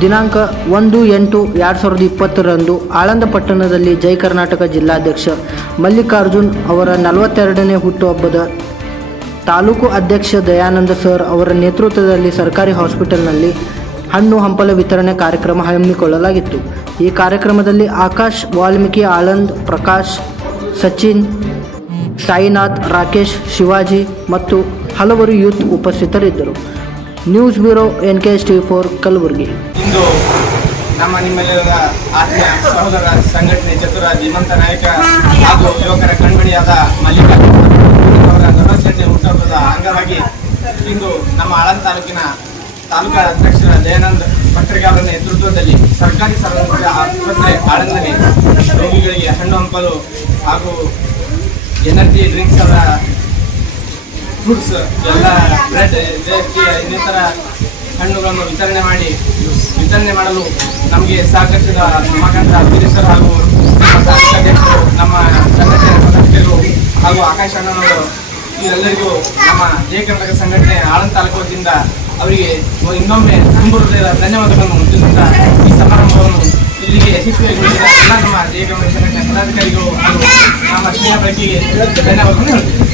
ದಿನಾಂಕ 1/8/2020 ಆಳಂದ ಪಟ್ಟಣದಲ್ಲಿ ಜೈ ಕರ್ನಾಟಕ ಜಿಲ್ಲಾಧ್ಯಕ್ಷ ಮಲ್ಲಿಕಾರ್ಜುನ್ ಅವರ 42ನೇ ಹುಟ್ಟುಹಬ್ಬದ ತಾಲೂಕು ಅಧ್ಯಕ್ಷ ದಯಾನಂದ ಸರ್ ಅವರ ನೇತೃತ್ವದಲ್ಲಿ ಸರ್ಕಾರಿ ಹಾಸ್ಪಿಟಲ್ನಲ್ಲಿ ಹಣ್ಣು ಹಂಪಲ ವಿತರಣೆ ಕಾರ್ಯಕ್ರಮ ಹಮ್ಮಿಕೊಳ್ಳಲಾಗಿತ್ತು. ಈ ಕಾರ್ಯಕ್ರಮದಲ್ಲಿ ಆಕಾಶ್ ವಾಲ್ಮೀಕಿ, ಆಳಂದ್, ಪ್ರಕಾಶ್, ಸಚಿನ್, ಸಾಯಿನಾಥ್, ರಾಕೇಶ್, ಶಿವಾಜಿ ಮತ್ತು ಹಲವರು ಯೂತ್ ಉಪಸ್ಥಿತರಿದ್ದರು. News bureau NKSTV4 Kalaburagi. ಇಂದು ನಿಮ್ಮೆಲ್ಲರ ಆತ್ಮೀಯ ಸಹೋದರ ಸಂಘಟನೆ ಚತುರ ಧೀಮಂತ ನಾಯಕ ಹಾಗೂ ಯುವಕರ ಕಣ್ಮಣಿಯಾದ ಮಲ್ಲಿಕಾರ್ಜುನ ಅವರ 42ನೇ ಹುಟ್ಟುಹಬ್ಬದ ಅಂಗವಾಗಿ ಇಂದು ನಮ್ಮ ಆಳಂದ ತಾಲೂಕಿನ ತಾಲೂಕಾ ಅಧ್ಯಕ್ಷರ ದಯಾನಂದ್ ಭಟ್ರಿಗೆ ಅವರ ನೇತೃತ್ವದಲ್ಲಿ ಸರ್ಕಾರಿ ಸಾರ್ವಜನಿಕ ಆಸ್ಪತ್ರೆ ಆಳಂದಲ್ಲಿ ರೋಗಿಗಳಿಗೆ ಹಣ್ಣು ಹಂಪಲು ಹಾಗೂ ಎನರ್ಜಿ ಡ್ರಿಂಕ್ಸ್ ಅವರ ಫ್ರೂಟ್ಸ್ ಎಲ್ಲ ಬ್ರೆಡ್ ಇನ್ನಿತರ ಹಣ್ಣುಗಳನ್ನು ವಿತರಣೆ ಮಾಡಲು ನಮಗೆ ಸಹಕರಿಸಿದ ರಮಾಕಾಂತ ಗಿರೀಶ್ವರ್ ಹಾಗೂ ಅಧ್ಯಕ್ಷರು, ನಮ್ಮ ಸಂಘಟನೆಯ ಸದಸ್ಯರು ಹಾಗೂ ಆಕಾಶ್ ಅಣ್ಣನವರು ಇವರೆಲ್ಲರಿಗೂ ನಮ್ಮ ಜೈ ಕರ್ನಾಟಕ ಸಂಘಟನೆ ಆಳಂದ ತಾಲೂಕು ವತಿಯಿಂದ ಅವರಿಗೆ ಇನ್ನೊಮ್ಮೆ ಹೃದಯದ ಧನ್ಯವಾದಗಳನ್ನು ತಿಳಿಸುತ್ತಾ ಈ ಸಮಾರಂಭವನ್ನು ಇಲ್ಲಿಗೆ ಯಶಸ್ವಿಯಾಗಿರುವುದರಿಂದ ಎಲ್ಲ ನಮ್ಮ ಜೈ ಕರ್ನಾಟಕ ಸಂಘಟನೆ ಪದಾಧಿಕಾರಿಗಳು ಹಾಗೂ ನಮ್ಮ ಸ್ನೇಹ ಬಳಕೆಗೆ ಧನ್ಯವಾದಗಳನ್ನು ಹೇಳ್ತೀವಿ.